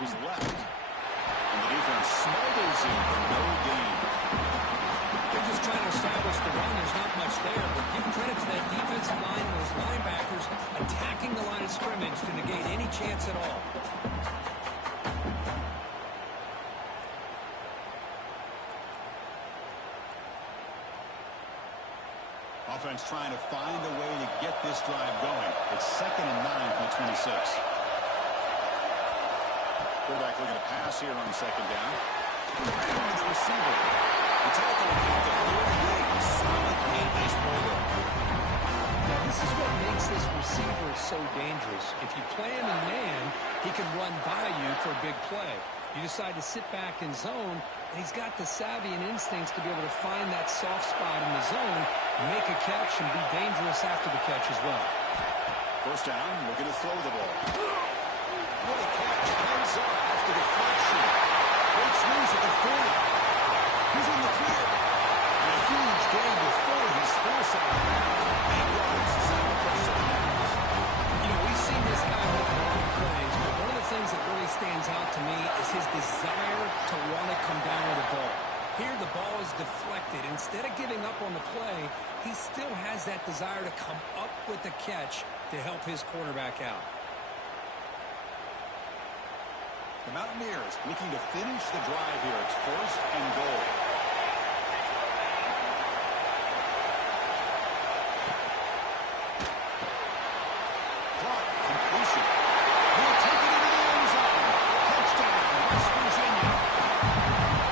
his left. And the defense smothers him for no gain. They're just trying to establish the run. There's not much there, but give credit to that defensive line and those linebackers attacking the line of scrimmage to negate any chance at all. Offense trying to find a way to get this drive going. It's 2nd and 9 from the 26. Quarterback looking to pass here on 2nd down. Right into the receiver. The tackle at the 38. Solid game. Nice play there. Now, this is what makes this receiver so dangerous. If you play him in man, he can run by you for a big play. You decide to sit back in zone, and he's got the savvy and instincts to be able to find that soft spot in the zone, make a catch, and be dangerous after the catch as well. 1st down, looking to throw the ball. What a catch. Hands up after deflection. Great swings at the 40. He's in the clear. And a huge gain before his force out of bounds. 8 yards, 7 first downs. You know, we've seen this guy make a lot of plays, but one of the things that really stands out to me is his desire to want to come down with the ball. Here the ball is deflected. Instead of giving up on the play, he still has that desire to come up with the catch to help his quarterback out. The Mountaineers looking to finish the drive here. It's 1st and goal. Clock completion. He'll take it into the end zone. Touchdown, West Virginia.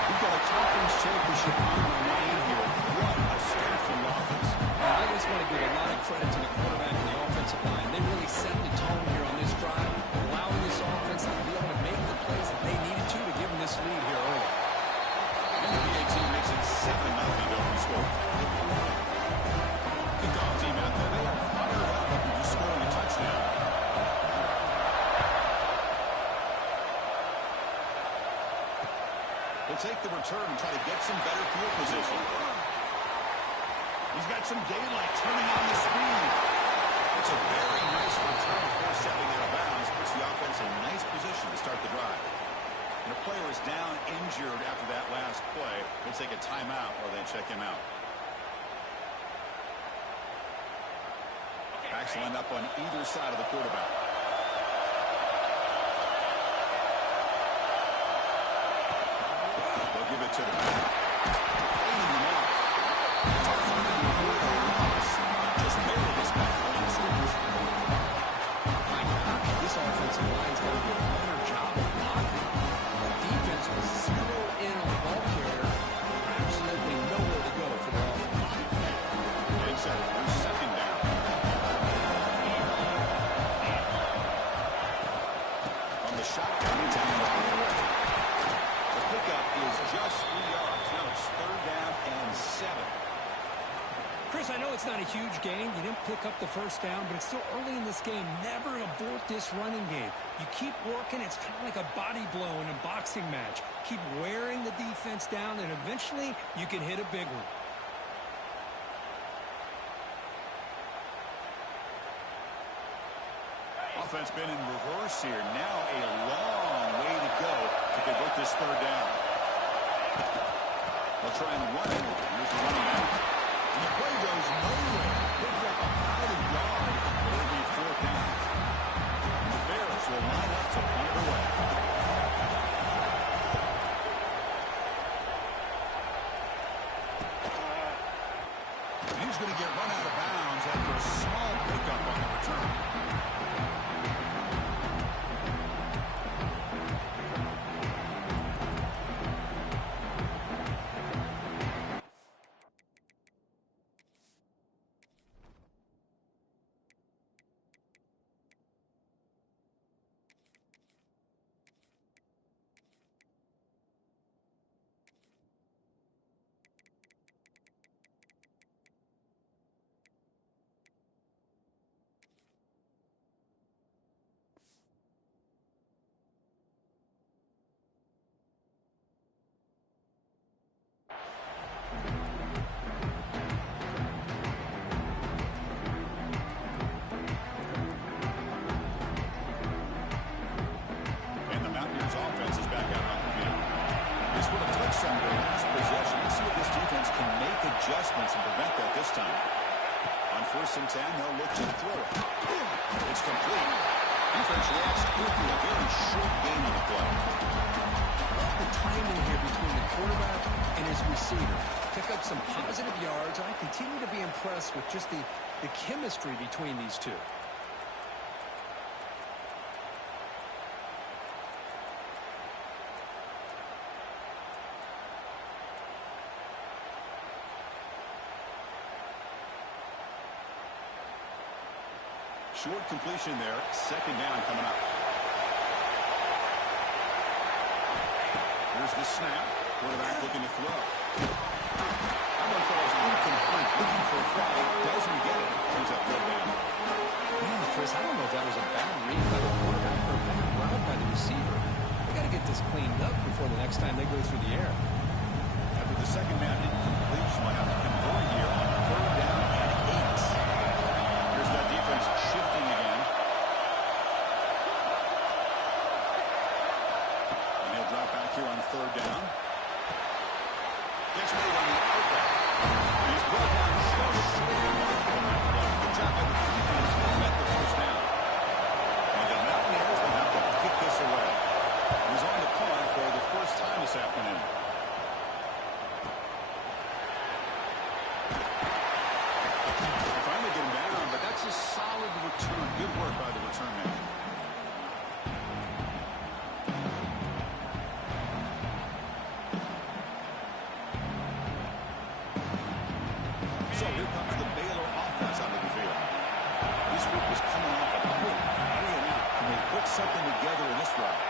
We've got a conference championship on the line here. What a start from the offense. I just want to give a lot of credit to the quarterback and the offensive line. They really set the tone here on this drive, allowing this offense to be able to make the plays that they needed to give them this lead here early. And the VA team makes it 7-0 to score. Kickoff team out there. They are fired up after just scoring a touchdown. He'll take the return and try to get some better field position. He's got some daylight turning on the speed. It's a very nice return before stepping out of bounds. Puts the offense in a nice position to start the drive. And the player is down injured after that last play. They'll take a timeout while they check him out. Backs line up on either side of the quarterback. They'll give it to the back. Fading him off. Tough to avoid a loss. Just barely gets back to the line of scrimmage. My God, this offensive line's got to do a better job of blocking. The defense was 0 in on the ball carrier. Absolutely nowhere to go for the offense. Exactly. 2nd down. On the shotgun, taken off. The pickup is just 3 yards. Now it's 3rd down and 7. Chris, I know it's not a huge gain. You didn't pick up the 1st down, but it's still early in this game. Never abort this running game. You keep working. It's kind of like a body blow in a boxing match. Keep wearing the defense down, and eventually you can hit a big one. Offense been in reverse here. Now a long way to go to convert this 3rd down. They'll try and run it. Here's the running back. And the play goes nowhere. Picked up about a yard. It'll be 4th down. And the Bears will line up to punt it away. And he's going to get run out of bounds after a small pickup on the return. pass on their last possession. Let's see if this defense can make adjustments and prevent that this time. On 1st and 10, they'll look to throw it. It's complete. Defense reacts quickly. A very short game on the play. Love the timing here between the quarterback and his receiver. Pick up some positive yards, and I continue to be impressed with just the chemistry between these two. Short completion there. 2nd down coming up. Here's the snap. Quarterback looking to throw. That one falls incomplete. Looking for a flag. Doesn't get it. Comes up 3rd down. Man, Chris, I don't know if that was a bad read by the quarterback or a bad route by the receiver. They got to get this cleaned up before the next time they go through the air. After the 2nd down incompletion, we'll have to convert here on 3rd down and 8. Here's that defense shifting again. And he'll drop back here on 3rd down. Gets made on the outback. And he's brought down just short of mark on that play. Good job by the defense to get the 1st down. And the Mountaineers will have to kick this away. He was on the punt for the 1st time this afternoon. Finally get him down, but that's a solid return. Good work by the return man. So here comes the Baylor offense onto the field. This group is coming off a quick 3-and-out. Can they put something together in this drive?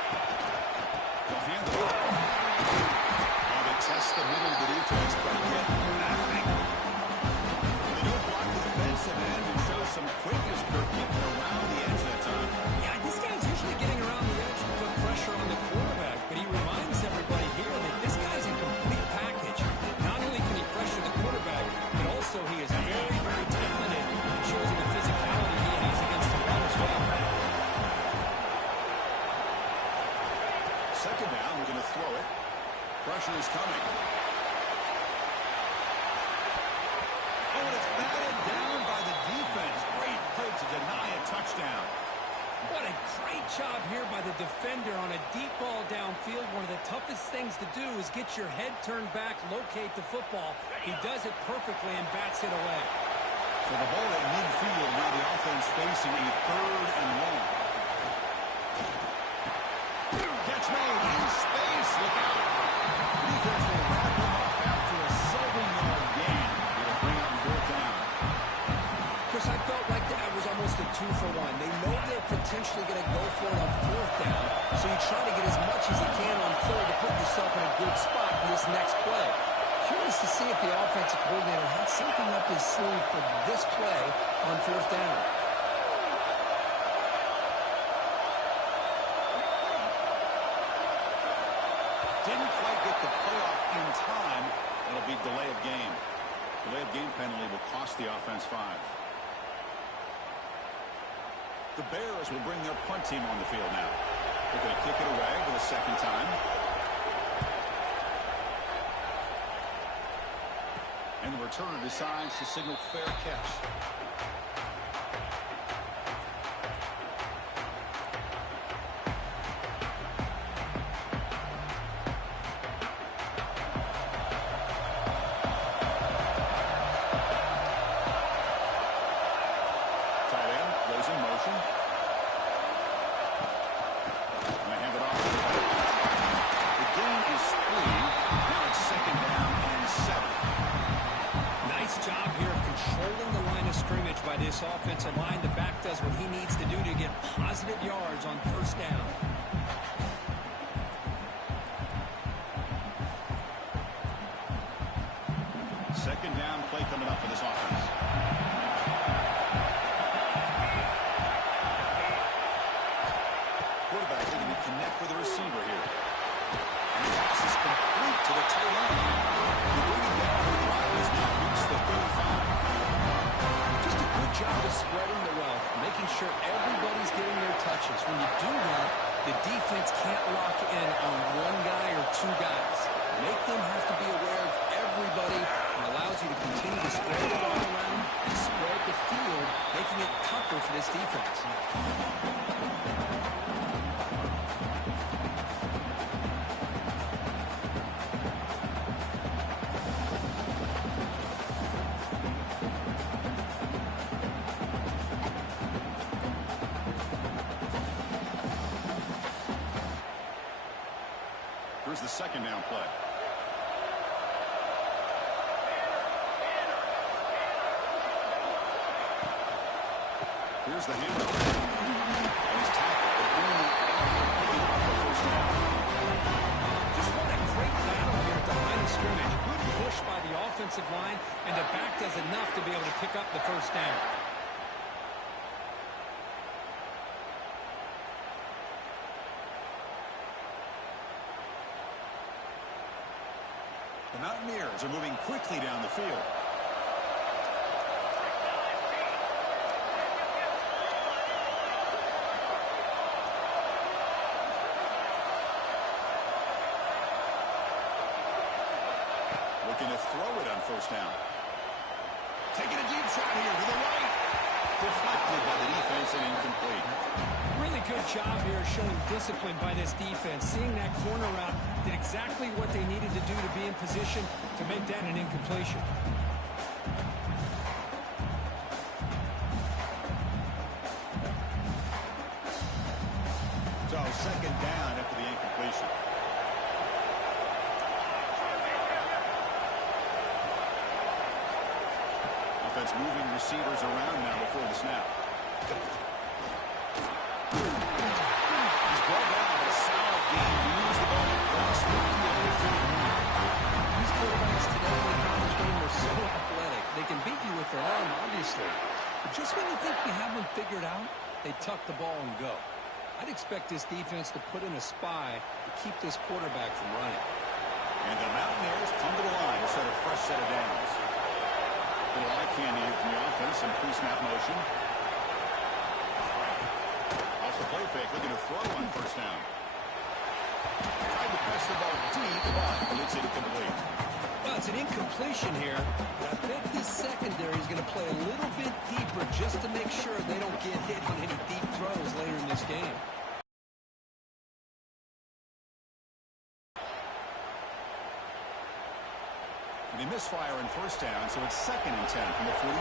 They'll hand the ball. Now they test the middle of the defense, but get nothing. They don't block the defensive end and show some quickness for getting around the edge that time. Yeah, this guy's usually getting around the edge and put pressure on the quarterback, but he reminds everybody here that this guy's a complete package. Not only can he pressure the quarterback, but also he is very, very talented and shows him the physicality he has against the run as well. 2nd down, we're going to throw it. Pressure is coming. Oh, and it's batted down by the defense. Great play to deny a touchdown. What a great job here by the defender on a deep ball downfield. One of the toughest things to do is get your head turned back, locate the football. He does it perfectly and bats it away. So the ball at midfield, now the offense facing a 3rd and 1. Catch made in space. Look out. Defense will wrap him up after a 7-yard gain. It'll bring up 4th down. Chris, I felt like that was almost a 2-for-1. They know they're potentially going to go for it on 4th down, so you try to get as much as you can on 3rd to put yourself in a good spot for this next play. Curious to see if the offensive coordinator had something up his sleeve for this play on 4th down. Didn't quite get the playoff in time. It'll be delay of game. Delay of game penalty will cost the offense 5. The Bears will bring their punt team on the field now. They're going to kick it away for the 2nd time. And the returner decides to signal fair catch. Tight end goes in motion. And they hand it off to the back. The gain is 3. Now it's 2nd down and 7. Nice job here of controlling the line of scrimmage by this offensive line. The back does what he needs to do to get positive yards on 1st down. Second down play coming up for this offense. Quarterback looking to connect with the receiver here. And the pass is complete to the tight end. You bring it down, the drive has now reached the 35. Just a good job of spreading the wealth, making sure everybody's getting their touches. When you do that, the defense can't lock in on one guy or 2 guys. Make them Here's the second down play. Here's the handoff. And he's tackled, but only picking up the first down. Just what a great battle here at the line of scrimmage. Good push by the offensive line, and the back does enough to be able to pick up the first down. The Mountaineers are moving quickly down the field. Looking to throw it on first down. Taking a deep shot here to the right. Deflected by the defense and incomplete. Really good job here showing discipline by this defense. Seeing that corner route did exactly what they needed to do to be in position to make that an incompletion. So second down after the incompletion. Offense moving receivers around now before the snap. He's brought down with a solid gain. He moves the ball across the field. These quarterbacks today in the college game are so athletic. They can beat you with their arm, obviously. But just when you think you have them figured out, they tuck the ball and go. I'd expect this defense to put in a spy to keep this quarterback from running. And the Mountaineers come to the line to set a fresh set of downs. Little eye candy here from the offense, some pre-snap motion. Off the play fake, looking to throw on first down. Tried to press the ball deep, but it's incomplete. Well, it's an incompletion here, but I bet this secondary is going to play a little bit deeper just to make sure they don't get hit on any deep throws later in this game. And they misfire in first down, so it's 2nd and 10 from the 41.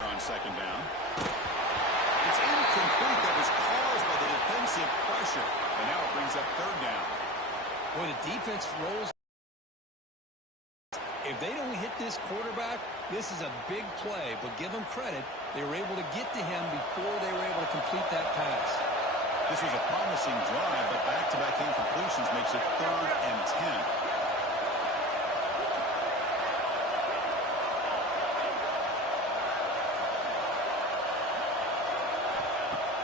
On second down. It's incomplete. That was caused by the defensive pressure. And now it brings up 3rd down. Boy, the defense rolls. If they don't hit this quarterback, this is a big play. But give them credit. They were able to get to him before they were able to complete that pass. This was a promising drive, but back-to-back incompletions makes it 3rd and 10.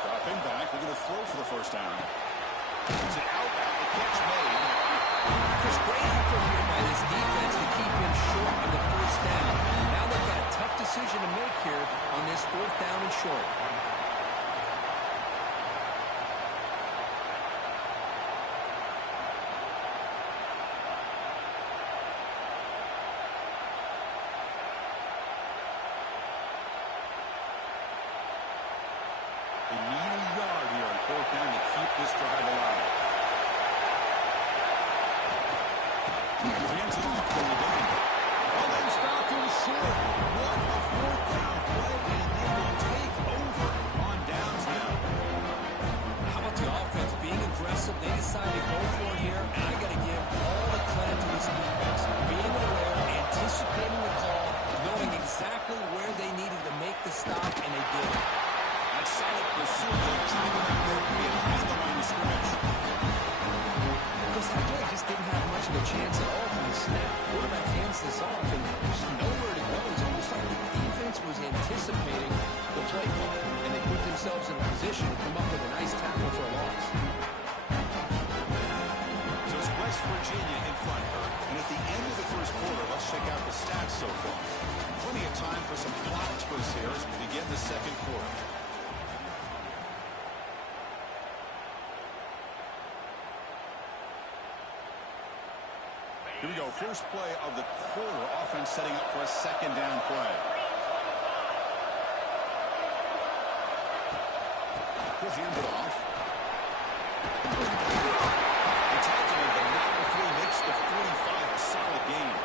Dropping back, they're going to throw for the first down. It's an out route, the catch made. There's great effort here by this defense to keep him short on the first down. Now they've got a tough decision to make here on this 4th down and short. They need a yard here on 4th down to keep this drive alive. Hands it off for the game. Oh, they stopped him short. What a 4th down play, and they will take over on downs now. How about the offense being aggressive? They decided to go for it here, and I got to give all the credit to this defense. Being aware, anticipating the call, knowing exactly where they needed to make the stop, and they did it. That solid pursuit, they're trying to get behind the line of scrimmage. Because that play just didn't have much of a chance at all from the snap. Quarterback hands this off, and there's nowhere to go. It's almost like the defense was anticipating the play call, and they put themselves in a position to come up with a nice tackle for a loss. So it's West Virginia in front, and at the end of the first quarter, let's check out the stats so far. Plenty of time for some plot twists here as we begin the second quarter. Here we go. First play of the quarter. Offense setting up for a 2nd down play. He'll hand it off. They tackle him, but not before he makes the 45. A solid gain.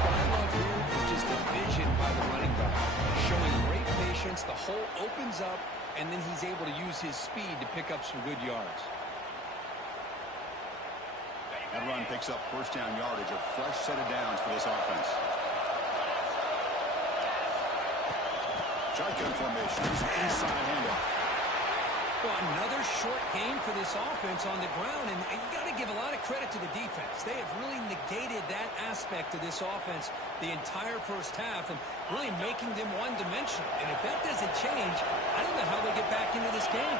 What I love here is just the vision by the running back, showing great patience patience, the hole opens up, and then he's able to use his speed to pick up some good yards. That run picks up first down yardage, a fresh set of downs for this offense. Shotgun formation, inside handoff. Well, another short game for this offense on the ground, and you got to give a lot of credit to the defense. They have really negated that aspect of this offense the entire first half and really making them one-dimensional. And if that doesn't change, I don't know how they get back into this game.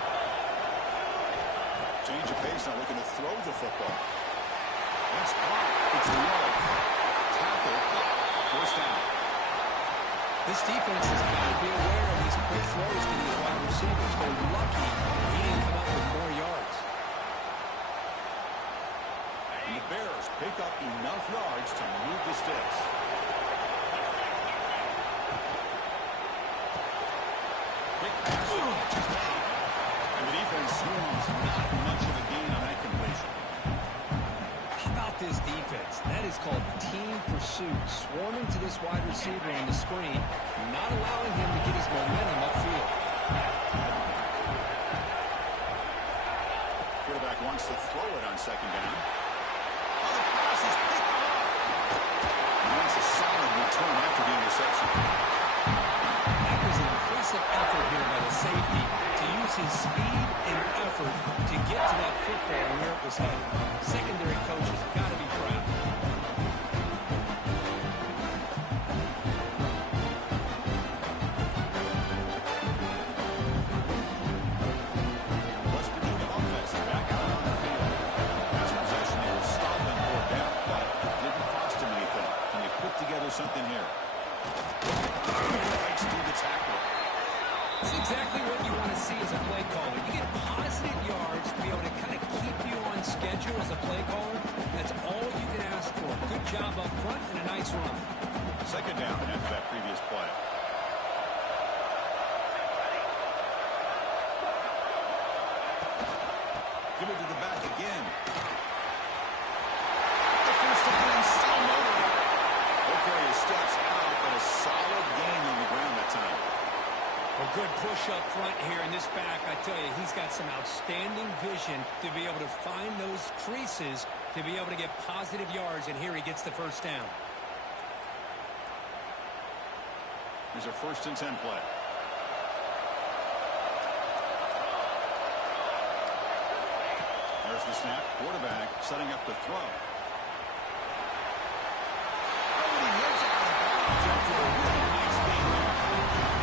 Change of pace, now looking to throw the football. That's caught. It's low. Tackle. First down. This defense has got to be aware of these quick throws to these wide receivers. They're lucky he didn't come up with more yards. And the Bears pick up enough yards to move the sticks. Quick pass. And the defense swarms. Not much of a gain on that completion. How about this defense? That is called team pursuit. Swarming to this wide receiver on the screen, not allowing him to get his momentum upfield. Quarterback wants to throw it on second down. Oh, the pass is picked off. And that's a solid return after the interception. That was an impressive effort here by the safety to use his speed and effort to get to that football where it was headed. Secondary coaches have got to be proud. West Virginia offense is back out on the field. Last possession, they were stopped on fourth down, but it didn't cost them anything. And they put together something here. Breaks through the tackle. It's exactly what you want to see as a play caller. You get positive yards to be able to kind of keep you on schedule as a play caller. That's all you can ask for. Good job up front and a nice run. Second down after that previous play. Give it to the back again. The first down and still motoring. Okoye steps out, but a solid gain on the ground that time. A good push up front here in this back. I tell you, he's got some outstanding vision to be able to find those creases to be able to get positive yards, and here he gets the first down. Here's a 1st and 10 play. There's the snap. Quarterback setting up the throw.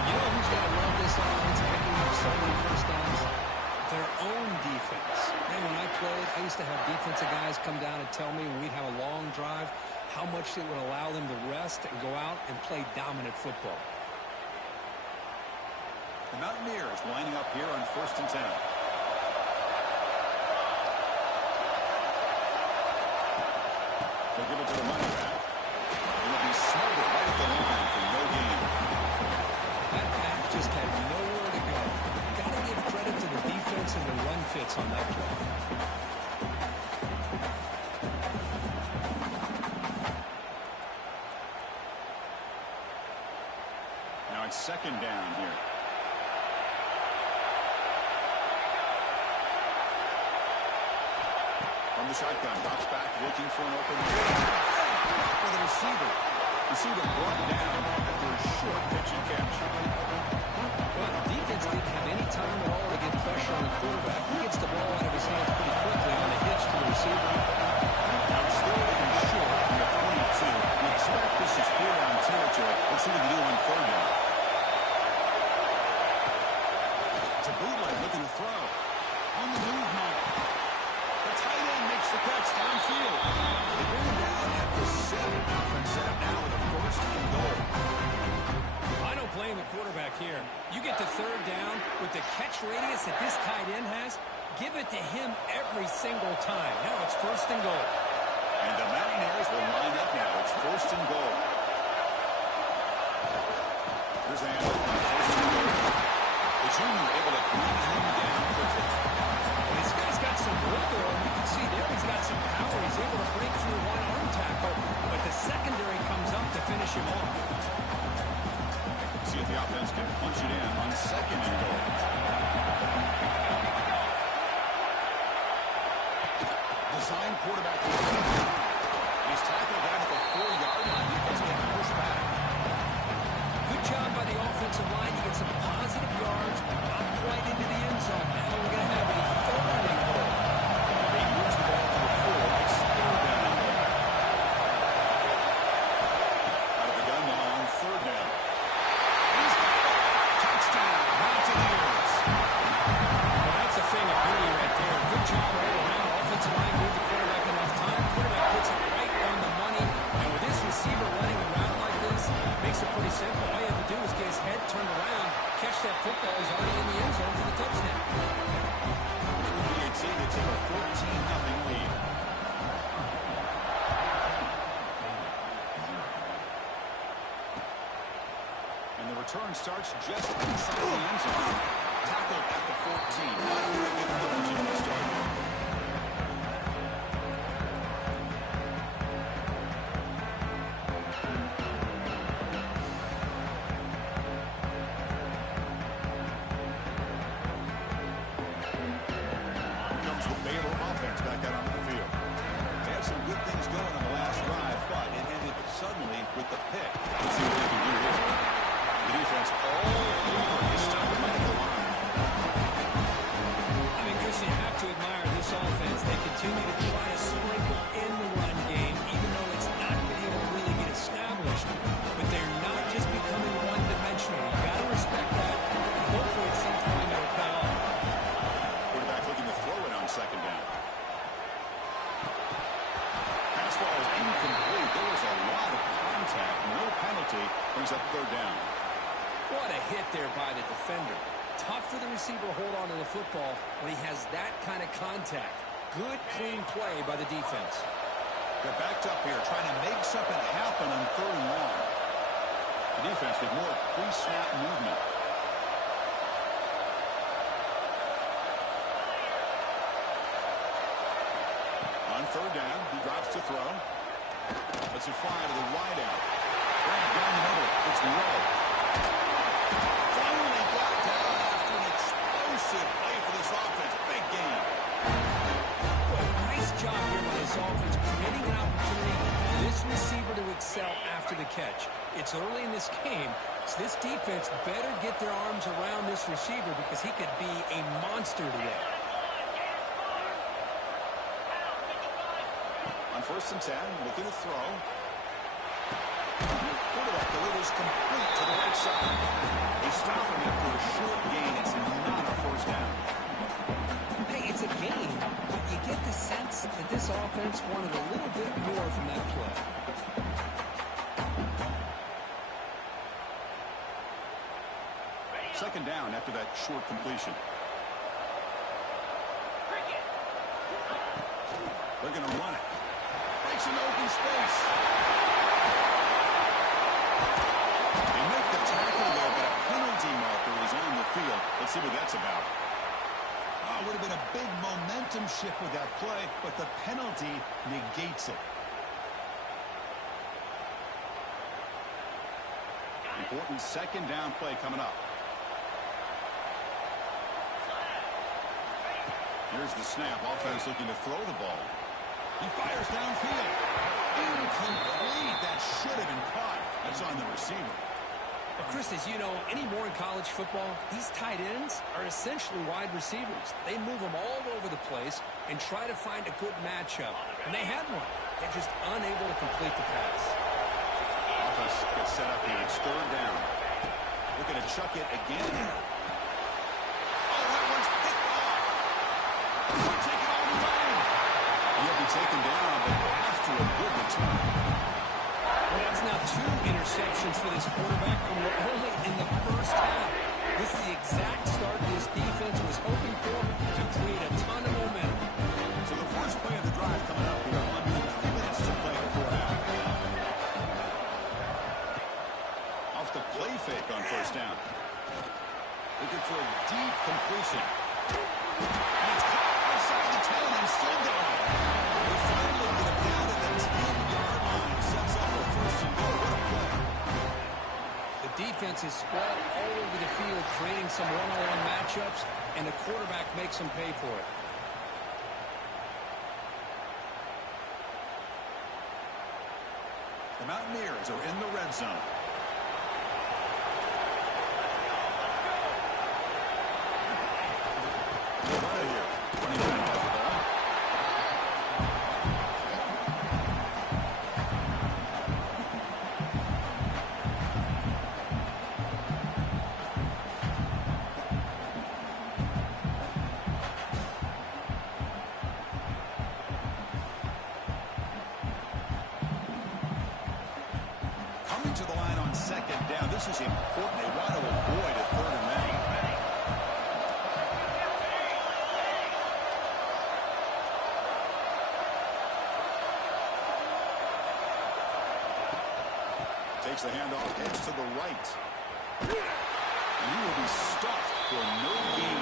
You know who's going to love this offense picking up so many first downs? Their own defense. Man, when I played, I used to have defensive guys come down and tell me when we'd have a long drive how much it would allow them to rest and go out and play dominant football. The Mountaineers lining up here on 1st and 10. They'll give it to the running back. It'll be smothered right at the line for no gain. That pass just had nowhere to go. Got to give credit to the defense and the run fits on that play. Now it's second down here. From the shotgun, drops back, looking for an open field. For the receiver. Receiver brought down after a short pitch and catch. Well, the defense didn't have any time at all to get pressure on the quarterback. He gets the ball out of his hands pretty quickly on the hitch to the receiver. Now it's third and short from the 22. We expect this is third-down territory. Let's see what they do on 3rd down. It's a bootleg looking to throw. On the move now. The tight end makes the catch downfield. They bring him down at the 7. Offense set up now with a 1st and goal. I don't blame the quarterback here. You get to 3rd down with the catch radius that this tight end has, give it to him every single time. Now it's 1st and goal. And the Mountaineers will line up now. It's 1st and goal. Here's the handoff on 1st and goal. The junior able to bring him down quickly. This guy's got some wiggle, and you can see there he's got some power. He's able to break through one arm tackle, but the secondary comes up to finish him off. See if the offense can punch it in. catch that football. He's already in the end zone for the touchdown. You can see they take a 14-0 lead. And the return starts just inside the end zone. Tackled at the 14. Not a very good coverage to start. Baylor offense back out onto the field. They had some good things going on the last drive, but it ended suddenly with the pick. Let's see what they can do here. The defense all over. They stop him at the line. I mean, Chris, you have to admire this offense. They continue to try to sprinkle in the run game, even though it's not been able to really get established. But they're not just becoming one-dimensional. You got to respect that. And hopefully at some point it'll pay off. Quarterback looking to throw it on second down. Pass ball is incomplete. There was a lot of contact. No penalty. Brings up third down. What a hit there by the defender. Tough for the receiver to hold on to the football when he has that kind of contact. Good, clean play by the defense. They're backed up here, trying to make something happen on third and long. The defense with more pre-snap movement. On third down, he drops to throw. Lets it fly to the wideout. Right down the middle. It's low. Finally got down after an explosive play for this offense. Big game. Well, nice job here by this offense, creating an opportunity for this receiver to excel after the catch. It's early in this game, so this defense better get their arms around this receiver because he could be a monster today. On 1st and 10, looking to throw. Quarterback delivers complete to the right side. They stop him after a short gain. It's not a first down. Hey, it's a game, but you get the sense that this offense wanted a little bit more from that play. Second down after that short completion. They're going to run it. Breaks an open space. They make the tackle there, but a penalty marker is on the field. Let's see what that's about. Oh, would have been a big momentum shift with that play, but the penalty negates it. Important second down play coming up. Here's the snap. Offense looking to throw the ball. He fires downfield. Incomplete. That should have been caught. That's on the receiver. Well, Chris, as you know, anymore in college football, these tight ends are essentially wide receivers. They move them all over the place and try to find a good matchup. And they had one. They're just unable to complete the pass. Offense gets set up here. It's third down. Looking to chuck it again. Oh, that one's picked off. He'll take it all the way. He'll be taken down, but after a good return. Well, that's now 2 interceptions for this quarterback, and we're only in the first half. This is the exact start this defense was hoping for to create a ton of momentum. So the first play of the drive coming up here. 1 minute, 3 minutes to play before half. Off the play fake on first down. Looking for a deep completion. And it's caught outside the 10 and still going. They finally get it down to the 10-yard line. Sets up a first and goal. What a play. The defense is spread all over the field, creating some one-on-one matchups, and the quarterback makes them pay for it. The Mountaineers are in the red zone. Right here. Running back has the ball. Coming to the line on second down. This is important. They want to avoid a third and many. As the handoff heads to the right. And he will be stuffed for no gain.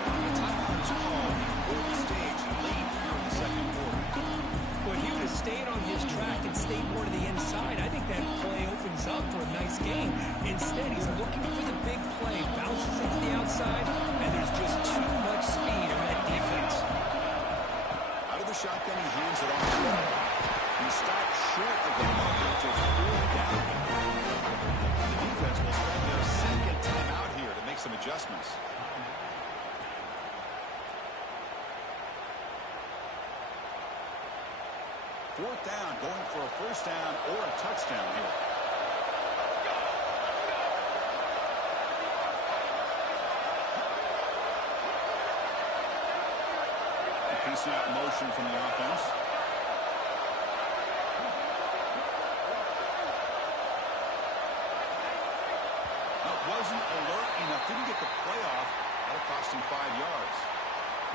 The timeout is called. Important stage late here in the second quarter. Well, if he would have stayed on his track and stayed more to the inside, I think that play opens up for a nice game. Instead, he's looking for the big play, bounces into the outside, and there's just too much speed on that defense. Out of the shotgun, he hands it off. He stopped short of the marker to 4th down. The defense will spend their second time out here to make some adjustments. Fourth down, going for a first down or a touchdown here. Pre-snap motion from the offense. Wasn't alert enough, didn't get the play off. That'll cost him 5 yards.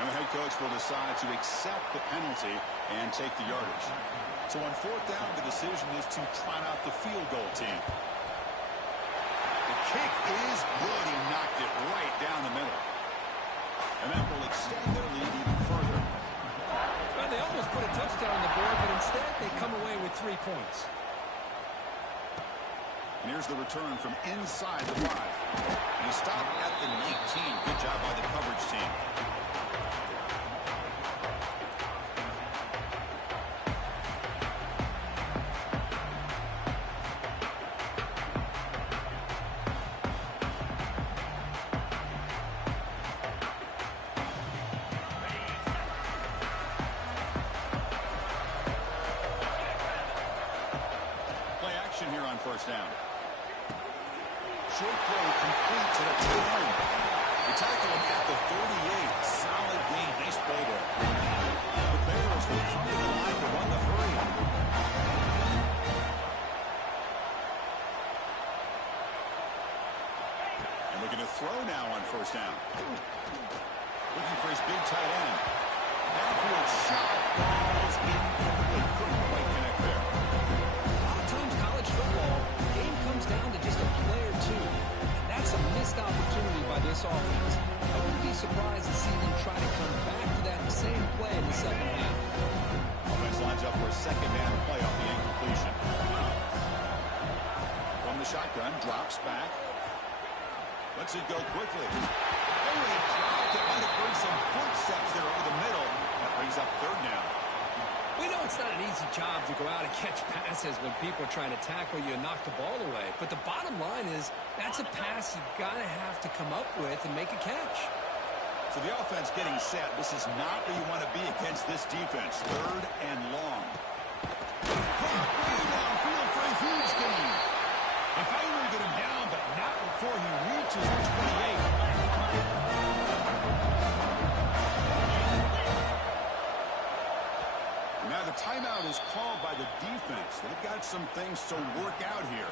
And the head coach will decide to accept the penalty and take the yardage. So on 4th down, the decision is to trot out the field goal team. The kick is good. He knocked it right down the middle. And that will extend their lead even further. Well, they almost put a touchdown on the board, but instead they come away with 3 points. And here's the return from inside the 5. And he stopped at the 19. Good job by the coverage team. Play action here on first down. Short throw complete to the tight end. They tackle him at the 38. Solid gain. Nice play there. The Bears will come to the line to run the hurry. And looking to throw now on first down. Looking for his big tight end. Downfield shot. Falls incomplete. Couldn't quite connect there. A lot of times college football, the game comes down to just a play or two. And that's a missed opportunity by this offense. I wouldn't be surprised to see them try to come back to that same play in the second half. Offense lines up for a second down play off the incompletion. From the shotgun, drops back. Lets it go quickly. Oh, he dropped it. Might have heard some footsteps there over the middle. That brings up 3rd down. We know it's not an easy job to go out and catch passes when people are trying to tackle you and knock the ball away. But the bottom line is that's a pass you got to have to come up with and make a catch. So the offense getting set. This is not where you want to be against this defense. 3rd and long. Way downfield for a huge gain. They finally get him down, but not before he reaches the 28. Now the timeout is called by the defense. They've got some things to work out here.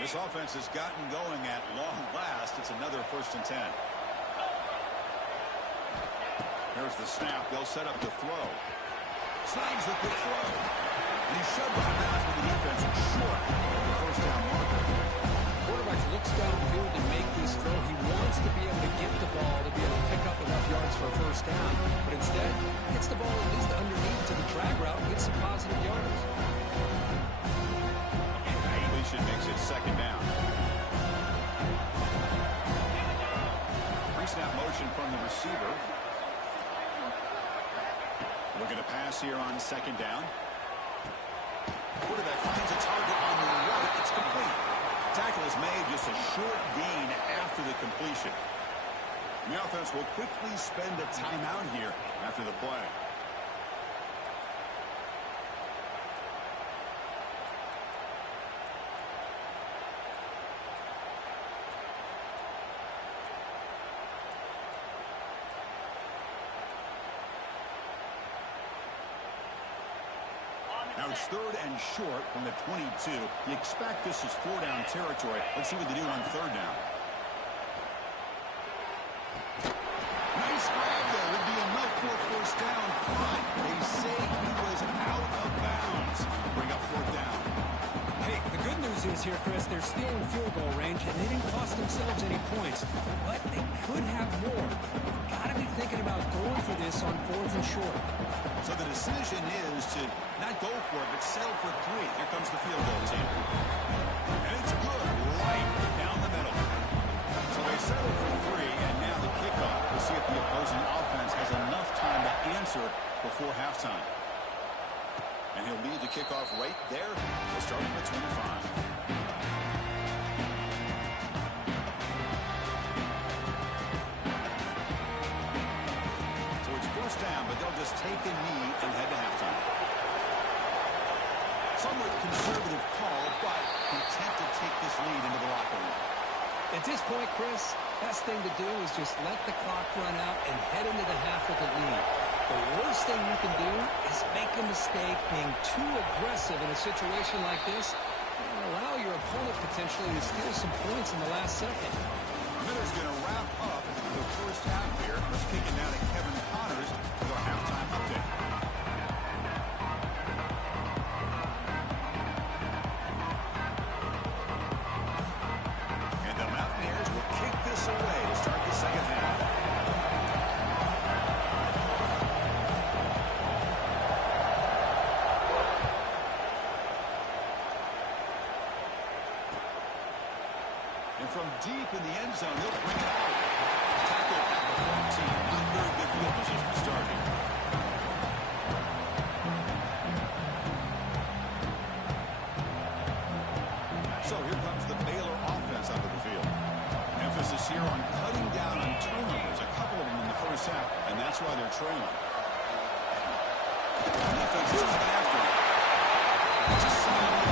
This offense has gotten going at long last. It's another 1st and 10. Here's the snap. They'll set up the throw. Snags with the throw. And he's shoved out of bounds with the defense short of the 1st down marker. Quarterback looks downfield to make this throw. He wants to be able to get the ball to be able to pick up enough yards for a 1st down. But instead, gets the ball at least underneath to the drag route and gets some positive yards. Completion makes it 2nd down. Pre-snap motion from the receiver. Looking to pass here on 2nd down. Quarterback finds a target on the right. It's complete. Tackle is made, just a short gain after the completion. And the offense will quickly spend a timeout here after the play. Now it's 3rd and short from the 22. You expect this is 4-down territory. Let's see what they do on 3rd down. Nice grab there. Would be enough for a 1st down. But they say he was news is here, Chris, they're still in field goal range, and they didn't cost themselves any points. But they could have more. Got to be thinking about going for this on 4th and short. So the decision is to not go for it, but settle for 3. Here comes the field goal team. And it's good, right down the middle. So they settle for 3, and now the kickoff. We'll see if the opposing offense has enough time to answer before halftime. And he'll lead the kickoff right there. We'll start at the 25. So it's first down, but they'll just take a knee and head to halftime. Somewhat conservative call, but content to take this lead into the locker room. At this point, Chris, best thing to do is just let the clock run out and head into the half with a lead. The worst thing you can do is make a mistake being too aggressive in a situation like this and allow your opponent potentially to steal some points in the last second. Miller's going to wrap up the first half here. Let's kick it down to Kevin Connors for our halftime update. And the Mountaineers will kick this away to start the second half. And from deep in the end zone, he'll bring it out. Tackle at the 14. Not very good field position to start here. So here comes the Baylor offense out of the field. Emphasis here on cutting down on turnovers, a couple of them in the first half, and that's why they're trailing. The defense is coming after him. It's a solid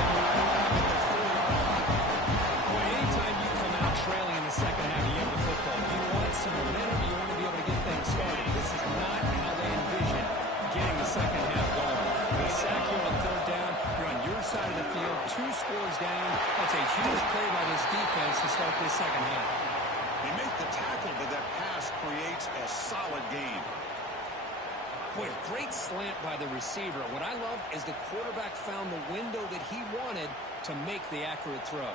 trailing in the second half of the football. You want some momentum. You want to be able to get things started. This is not how they envision getting the second half going. They sack you on 3rd down. You're on your side of the field. 2 scores down. That's a huge play by this defense to start this second half. They make the tackle, but that pass creates a solid gain. Boy, great slant by the receiver. What I love is the quarterback found the window that he wanted to make the accurate throw.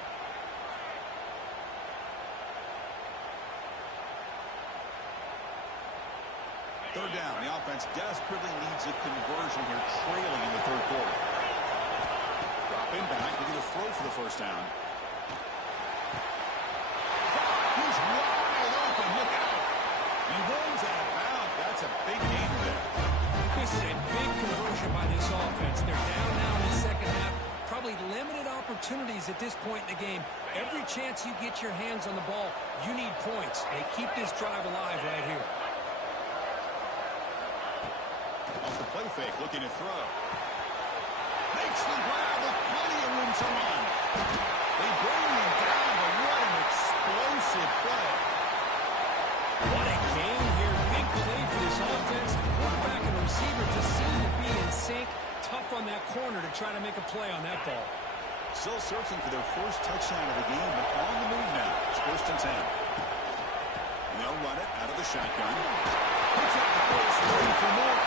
Third down. The offense desperately needs a conversion here, trailing in the 3rd quarter. Dropping back. We're going to throw for the first down. He's wide open. Look out. He runs out of bounds. That's a big gain there. This is a big conversion by this offense. They're down now in the second half. Probably limited opportunities at this point in the game. Every chance you get your hands on the ball, you need points. They keep this drive alive right here. Off the play fake, looking to throw. Makes the grab with plenty of room to run. They bring him down, but what an explosive play. What a game here. Big play for this offense. The quarterback and receiver just seem to be in sync. Tough on that corner to try to make a play on that ball. Still searching for their first touchdown of the game, but on the move now. It's 1st and 10. And they'll run it out of the shotgun. Puts out the first, looking for more.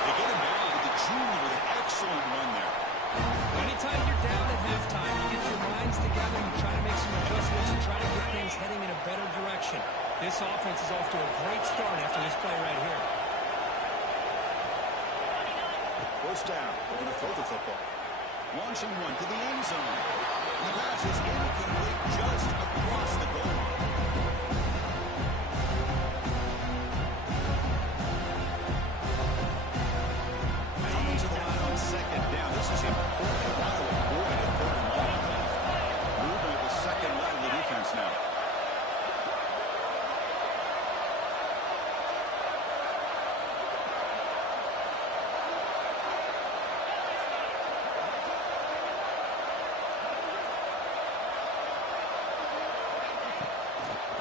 They get him down with the junior with an excellent run there. Anytime you're down at halftime, you get your minds together, you try to make some adjustments and try to get things heading in a better direction. This offense is off to a great start after this play right here. First down. We're going to throw the football. Launching one to the end zone. And the pass is incomplete just across the goal line. Coming to the line on 2nd down. This is important. They want to avoid a 3rd and long. Moving at the second line of the defense now.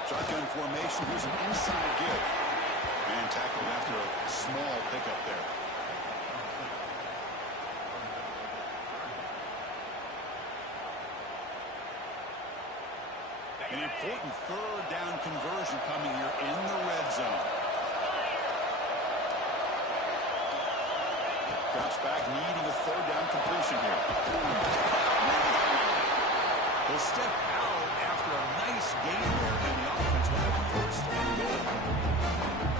Shotgun formation. Here's an inside give. And tackled after a small pickup there. An important 3rd down conversion coming here in the red zone. Drops back, needing a 3rd down completion here. He'll step out after a nice gain there, and the offense will have first and goal.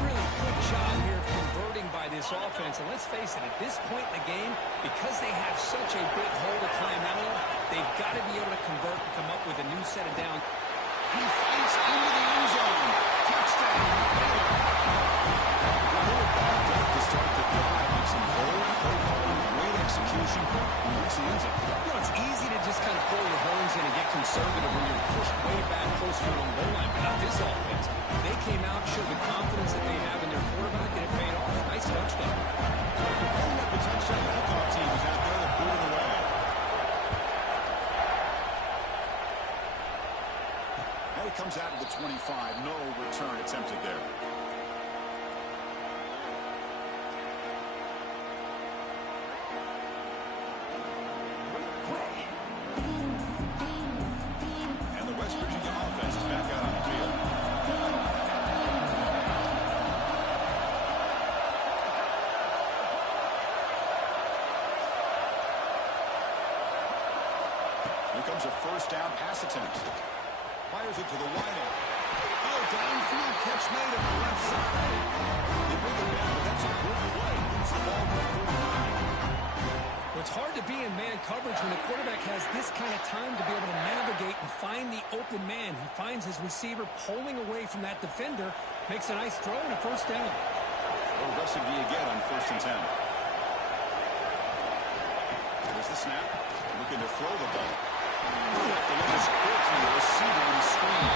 Really good job here of converting by this offense. And let's face it, at this point in the game, because they have such a big hole to climb out of, they've got to be able to convert and come up with a new set of downs. He fights into the end zone. Touchdown, Baylor. A little backed up to start the drive on some bold play calling, great execution, and reach the end zone. You know, it's easy to just kind of pull your horns in and get conservative when you're pushed way back close to your own goal line, but not this offense. They came out, showed the confidence that they have in their quarterback, and it paid off. Nice touchdown. Pulling up the touchdown, the kickoff team is out there to boot it away. And it comes out of the 25. No return attempted there. And the West Virginia offense is back out on the field. Here comes a first down pass attempt. Fires it to the wideout. Oh, downfield catch made on the left side. They bring it down, but that's a good play. Moves the ball to 49. Well, it's hard to be in man coverage when the quarterback has this kind of time to be able to navigate and find the open man. He finds his receiver pulling away from that defender, makes a nice throw and a first down. Well, Russell again on first and 10. There's the snap. Looking to throw the ball. The line is quick to the receiver on the screen.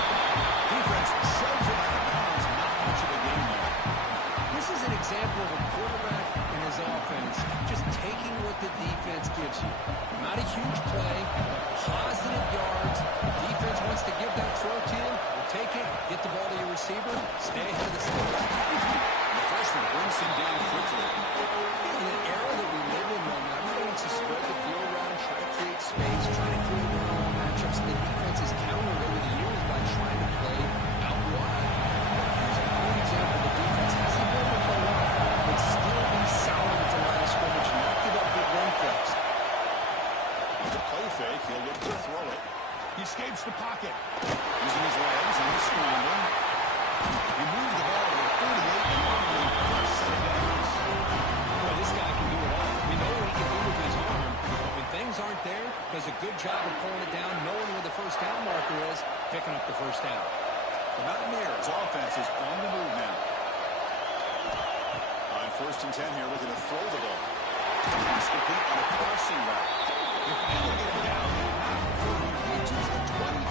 Defense shoves it out of bounds. Not much of a game there. This is an example of a quarterback and his offense just taking what the defense gives you. Not a huge play, positive yards. Defense wants to give that throw to you. You take it, get the ball to your receiver, stay ahead of the sticks. The freshman brings him down quickly. In an era that we live in right now, everybody wants to spread the field around, try to create space, try to create one-on-one matchups. The defense has countered over the years by trying to play out wide. Here's a great example. The defense has the ability to play wide, but still be solid at the line of scrimmage, not give up big run plays. He's a play fake. He'll look to throw it. He escapes the pocket. Using his legs and he's scrambling. He moves the ball to the 38 and on the first set of downs. Boy, this guy can do it all. We know what he can do with his arm, but when things aren't there, does a good job of pulling it down, knowing where the first down marker is, picking up the first down. The Mountaineers offense is on the move now. On first and 10 here, looking to throw the ball. Pass complete on a crossing route. If they can get it down, not before he reaches the 25.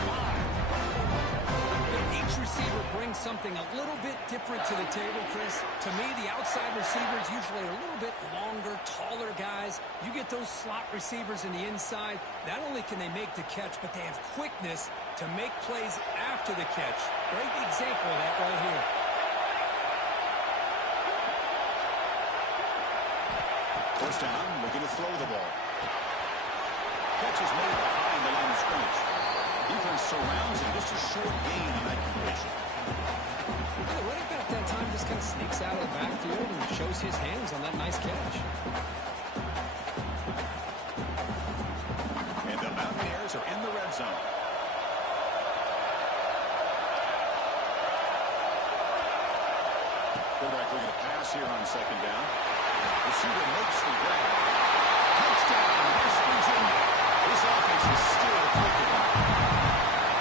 Each receiver brings something a little bit different to the table, Chris. To me, the outside receivers usually are a little bit longer, taller guys. You get those slot receivers in the inside, not only can they make the catch, but they have quickness to make plays after the catch. Great example of that right here. First down, looking to throw the ball. Catch is made behind the line of scrimmage. Defense surrounds him. Just a short gain on that completion. The running back that time just kind of sneaks out of the backfield and shows his hands on that nice catch. And the Mountaineers are in the red zone. Quarterback looking to pass here on second down. Receiver makes the grab. Touchdown, West Virginia. This offense is still clicking.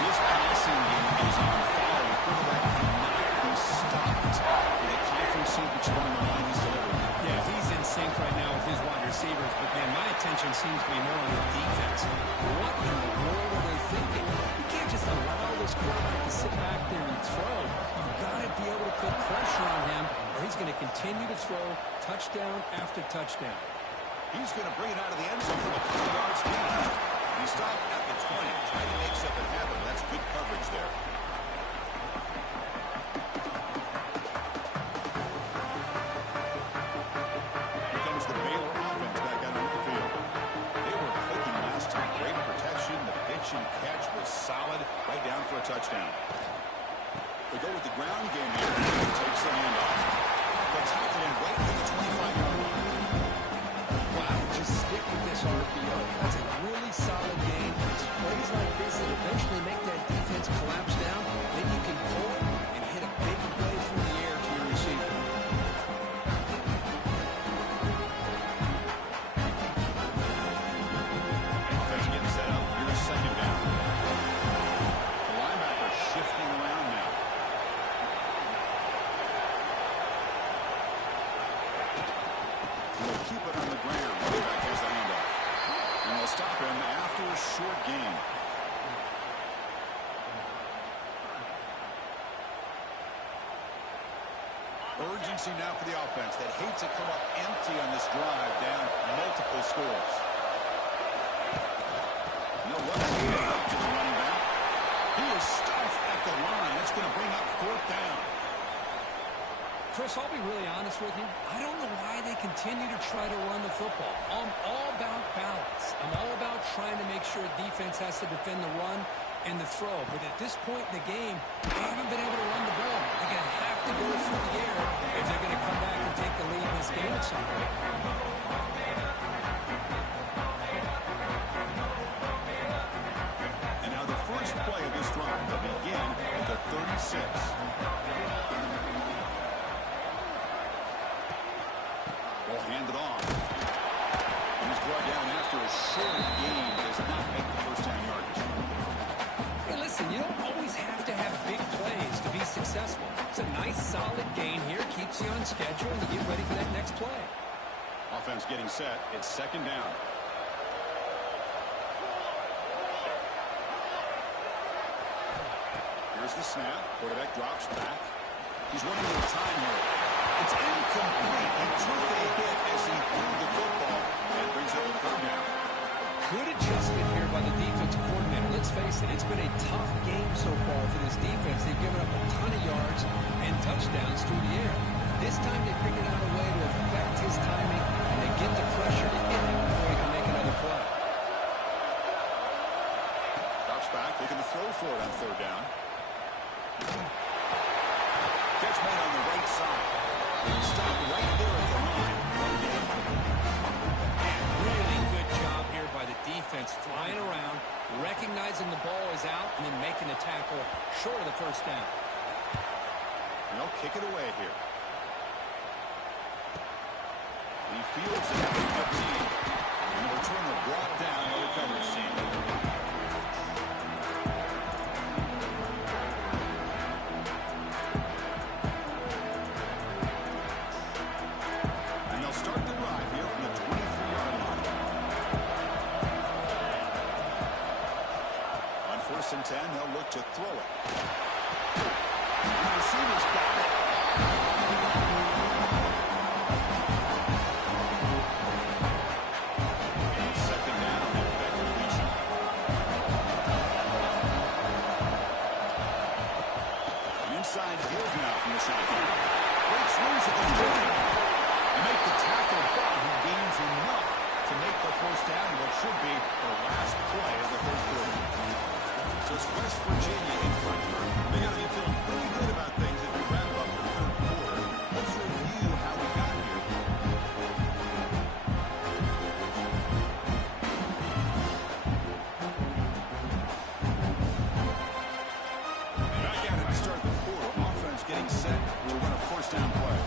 This passing game is on fire. The quarterback cannot be stopped. With a conference championship on the line, he's delivering. Yeah, he's in sync right now with his wide receivers, but man, my attention seems to be more on the defense. What in the world are they thinking? You can't just allow this quarterback to sit back there and throw. You've got to be able to put pressure on him, or he's going to continue to throw touchdown after touchdown. He's going to bring it out of the end zone from a couple yards deep. He stopped at the 20, trying to make something happen. That's good coverage there. Here comes the Baylor offense back out on the field. They were clicking last time. Great protection. The pitch and catch was solid. Right down for a touchdown. They go with the ground game here. Takes the handoff. But tackle him right to the 25-yard line. Wow, just stick with this RPO. That's a really solid game. It's plays like this that gain. Urgency now for the offense that hates to come up empty on this drive, down multiple scores. No luck here to the running back. He is stuffed at the line. That's going to bring up 4th down. Chris, I'll be really honest with you. I don't know why they continue to try to run the football. I'm all about balance. I'm all about trying to make sure defense has to defend the run and the throw. But at this point in the game, they haven't been able to run the ball. They're going to have to go through the air if they're going to come back and take the lead in this game at some point. And now the first play of this drive will begin at the 36. Ball handed off. And he's brought down after a short gain. Does not make the first down yardage. Hey, listen, you don't always have to have big plays to be successful. It's a nice, solid gain here. Keeps you on schedule, and you get ready for that next play. Offense getting set. It's 2nd down. Here's the snap. Quarterback drops back. He's running out of time here. It's incomplete. He took a hit as he threw the football. And brings up a 3rd down. Good adjustment here by the defensive coordinator. Let's face it, it's been a tough game so far for this defense. They've given up a ton of yards and touchdowns through the air. This time they figured out a way to affect his timing and to get the pressure to hit him before he can make another play. Drops back, looking to throw for it on 3rd down. Catch made on the right side. He stopped right there at the line. And really good job here by the defense, flying around, recognizing the ball is out, and then making the tackle short of the first down. And they'll kick it away here. He fields it at the 15. And the return will brought down by the coverage team. And they'll start the drive here from the 23-yard line. On 1st and 10, they'll look to throw it. And the receiver's got it. Inside deals now from the shotgun. Great swings at the point. And make the tackle, but he gains enough to make the first down in what should be the last play of the 3rd quarter. So it's West Virginia in front here. They got to be feeling pretty good about things as we wrap up the 3rd quarter. Let's review how we got here. Getting set to run a 1st down play.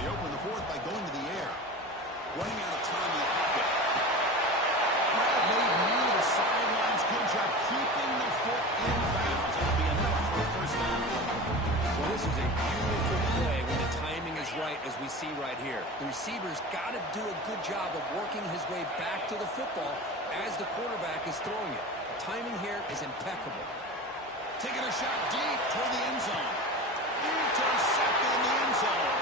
They open the 4th by going to the air. Running out of time in the pocket. Crowd made near the sidelines. Good job keeping the foot in bounds. It'll be enough for a 1st down. Well, this is a beautiful play when the timing is right, as we see right here. The receiver's got to do a good job of working his way back to the football as the quarterback is throwing it. The timing here is impeccable. Taking a shot deep toward the end zone. Intercepted in the end zone.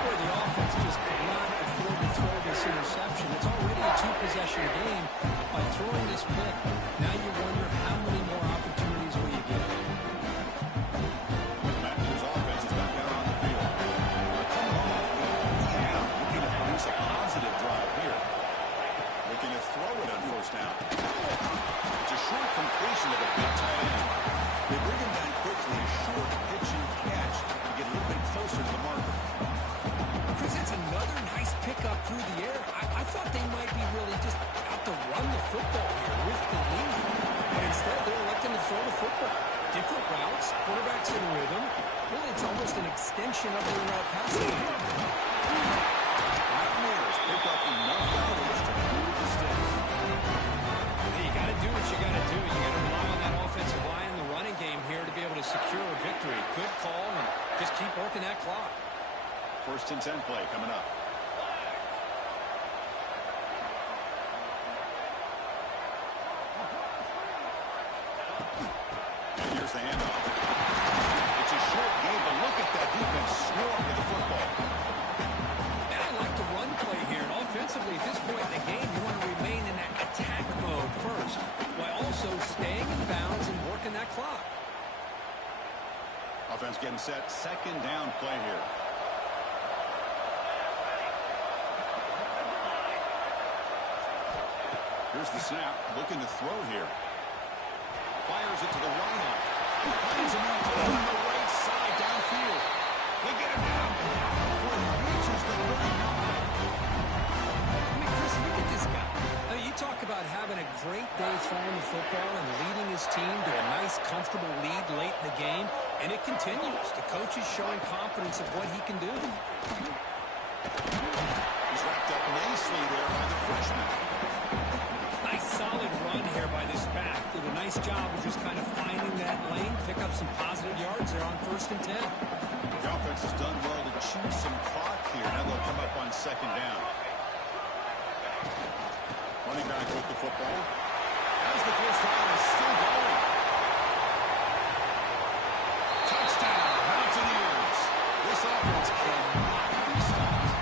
Where the offense just cannot afford to throw this interception. It's already a 2-possession game. By throwing this pick, now you wonder how many more opportunities will you get. Matthews' offense is back out on the field. Looking to produce a positive drive here. Looking to throw it on 1st down. It's a short completion of a big tight end. They bring him down quickly. A short pitch and catch to get a little bit closer to the marker. Chris, it's another nice pickup through the air. I thought they might be really just out to run the football here with the lead. But instead, they're electing to throw the football. Different routes, quarterbacks in rhythm. Really, it's almost an extension of their passing game. Mountaineers pick up enough yardage to move the sticks. You got to do what you got to do. You got to rely on that offensive line and the running game here to be able to secure a victory. Good call, and just keep working that clock. First and 10 play coming up. And here's the handoff. It's a short game, but look at that defense swarm with the football. And I like the run play here. And offensively, at this point in the game, you want to remain in that attack mode first, while also staying in bounds and working that clock. Offense getting set. Second down play here. Here's the snap. Looking to throw here. Fires it to the right line. Finds him out on the right side downfield. They get him down. Before he reaches the 39. I mean, Chris, look at this guy. Now, you talk about having a great day throwing the football and leading his team to a nice, comfortable lead late in the game, and it continues. The coach is showing confidence of what he can do. He's wrapped up nicely there by the freshman. Nice solid run here by this back. Did a nice job of just kind of finding that lane, pick up some positive yards there on first and 10. The offense has done well to chew some clock here. Now they'll come up on second down. Running back with the football. As the first down is still going. Touchdown, Mountaineers. This offense cannot be stopped.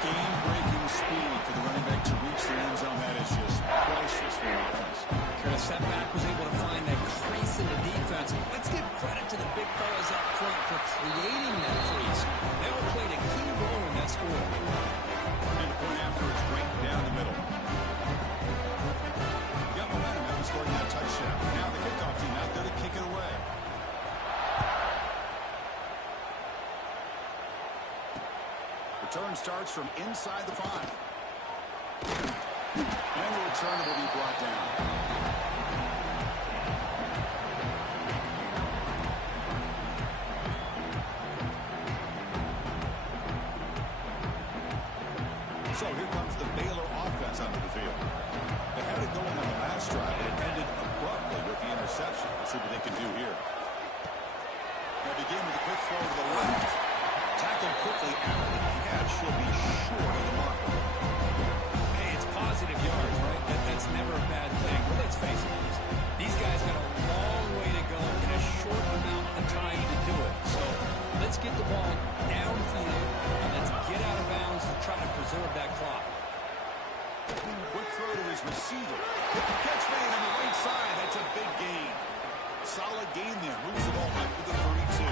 Game-breaking speed for the running back to reach the end zone. That is just priceless for the offense. Curtis, that back was able to find that crease in the defense. Let's give credit to the big fellas up front for creating that crease. They all played a key role in that score. And the point after is right down the middle. Got momentum after scoring that touchdown. Now the kickoff team out there to kick it away. Return starts from inside the 5. And the return will be brought down. So here comes the Baylor offense onto the field. They had it going on the last drive, but it ended abruptly with the interception. Let's see what they can do here. They begin with a quick throw to the left. Tackled quickly after the catch. She'll be short of the mark. Hey, it's positive yards, right? That's never a bad thing. But let's face it, these guys got a long way to go in a short amount of time to do it. So let's get the ball downfield and let's get out of bounds to try to preserve that clock. Quick throw to his receiver. Catch made on the right side. That's a big gain. Solid gain there. Moves the ball up to the 32.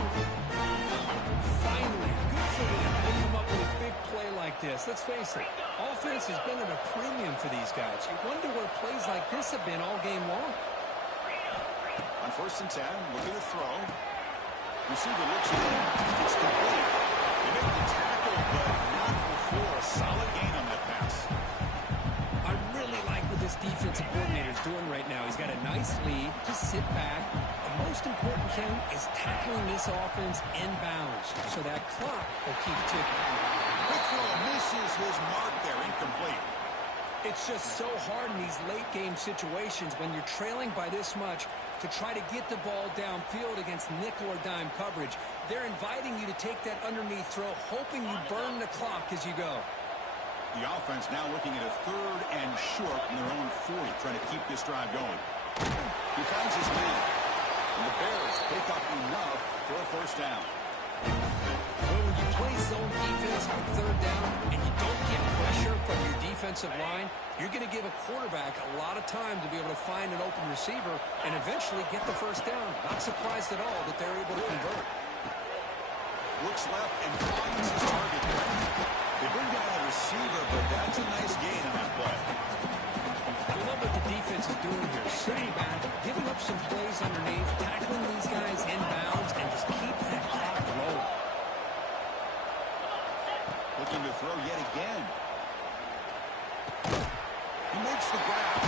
Finally, good for them. They come up with a big play like this. Let's face it, offense has been at a premium for these guys. You wonder where plays like this have been all game long. On first and 10, looking to throw. Receiver looks in. It's complete. They make the tackle, but not before. A solid gain on that pass. I really like what this defensive coordinator is doing right now. He's got a nice lead. Just sit back. The most important thing is tackling this offense in bounds so that clock will keep ticking. Quick throw misses his mark there. Incomplete. It's just so hard in these late game situations when you're trailing by this much to try to get the ball downfield against nickel or dime coverage. They're inviting you to take that underneath throw, hoping you burn the clock as you go. The offense now looking at a third and short in their own 40, trying to keep this drive going. He finds his man. And the Bears pick up enough for a first down. Well, when you play zone defense on third down and you don't get pressure from your defensive line, you're going to give a quarterback a lot of time to be able to find an open receiver and eventually get the first down. Not surprised at all that they're able to convert. Looks left and finds his target there. They bring down the receiver, but that's a nice gain on that play. I love what the defense is doing here. Sitting back, giving up some plays underneath, tackling these guys in bounds, and just keep that clock low. Looking to throw yet again. He makes the grab.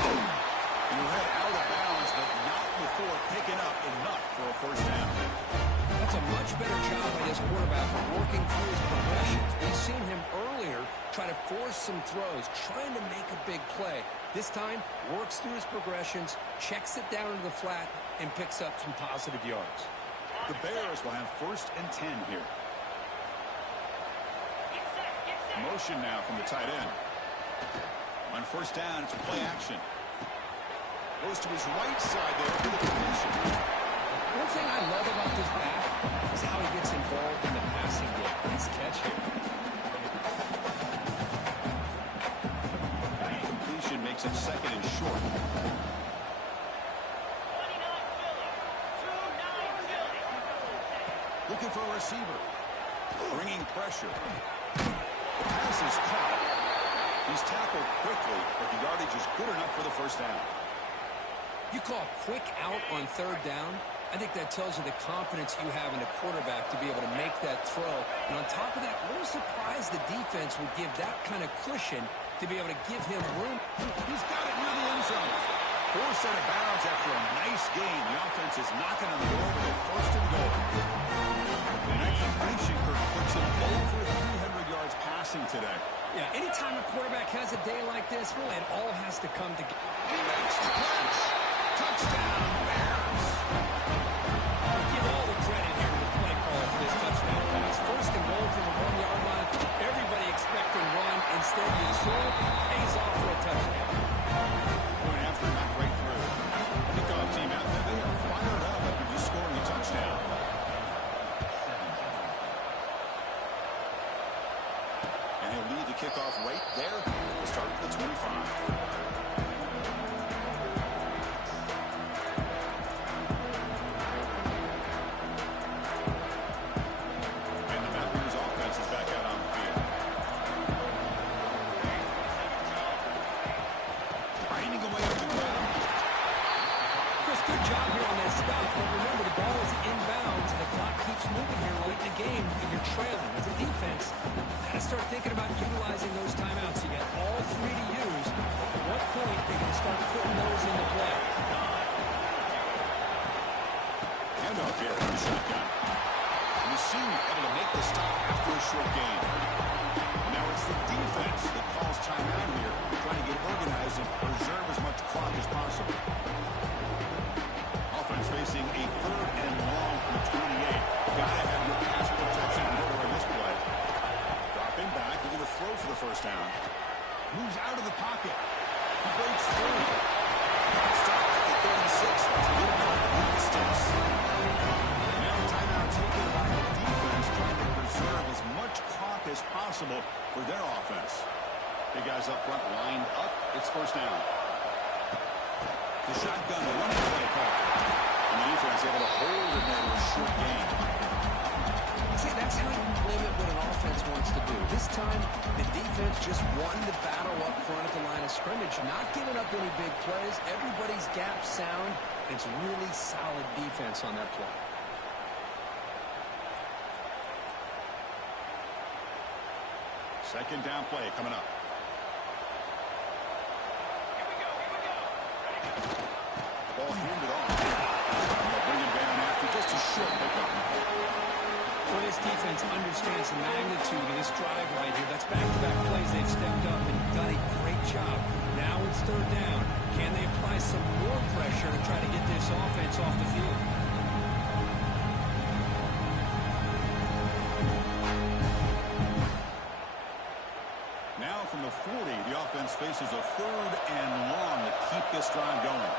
You're head out of bounds, but not before picking up enough for a first down. That's a much better job by this quarterback of working through his progressions. We've seen him earlier try to force some throws, trying to make a big play. This time, works through his progressions, checks it down into the flat, and picks up some positive yards. The Bears will have first and 10 here. Motion now from the tight end. On first down, it's play action. Goes to his right side there for the completion. One thing I love about this back is how he gets involved in the passing game. Nice catch here. Completion makes it second and short. Looking for a receiver. Bringing pressure. The pass is caught. He's tackled quickly, but the yardage is good enough for the first down. You call quick out on third down. I think that tells you the confidence you have in a quarterback to be able to make that throw. And on top of that, a little surprised the defense would give that kind of cushion to be able to give him room. He's got it near the end zone. Forced out of bounds after a nice gain. The offense is knocking on the door with a first and goal. And that completion puts him over 300 yards passing today. Yeah, anytime a quarterback has a day like this, really it all has to come together. He makes the catch. Touchdown, Bears. Give all the credit here to the play caller for this touchdown pass. First and goal from the 1-yard line. Everybody expecting run. Instead, you throw it, pays off for a touchdown. Going after him, not right through. Kickoff team out there. They are fired up after just scoring a touchdown. And he'll lead the kickoff right there. We'll start at the 25. Start thinking about utilizing those timeouts. You got all three to use. At what point are you going to start putting those into play? Handoff here from the shotgun. And the senior able to make the stop after a short gain. Now it's the defense that calls timeout here, trying to get organized and preserve as much clock as possible. Offense facing a third and long from 28. Gotta have your pass protection in order in this play. Back, they're going to throw for the first down. Moves out of the pocket. He breaks through. Stopped at the 36. That's a little bit of the distance. Now timeout taken by the defense, trying to preserve as much clock as possible for their offense. Big guys up front lined up. It's first down. The shotgun, the running play call. And the defense able to hold it there with a short gain. See, that's how you limit what an offense wants to do. This time, the defense just won the battle up front at the line of scrimmage, not giving up any big plays. Everybody's gap sound. It's really solid defense on that play. Second down play coming up. Here we go. Ball handed off. They'll bring him down after just a short pickup. Well, this defense understands the magnitude of this drive right here. That's back-to-back plays. They've stepped up and done a great job. Now it's third down. Can they apply some more pressure to try to get this offense off the field? Now from the 40, the offense faces a third and long to keep this drive going.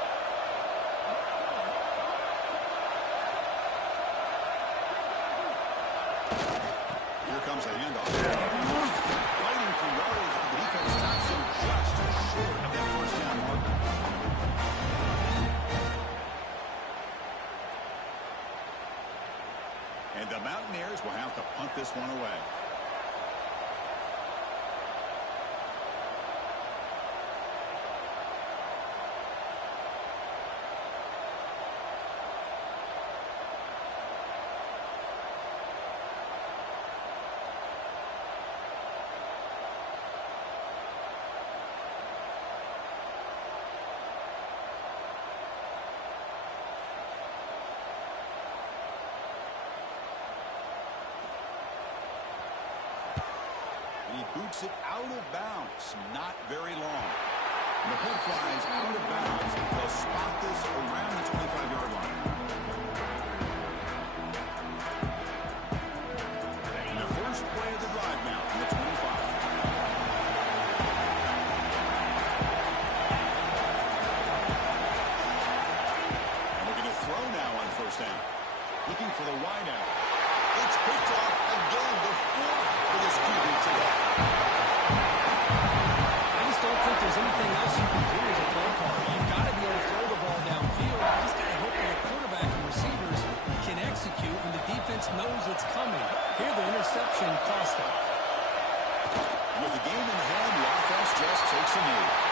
Comes a handoff. Fighting for yards, the defense stops him just short of that first down marker. And the Mountaineers will have to punt this one away. He boots it out of bounds. Not very long. And the punt flies out of bounds. They'll spot this around the 25-yard line. And the first play of the drive now from the 25. makes a move.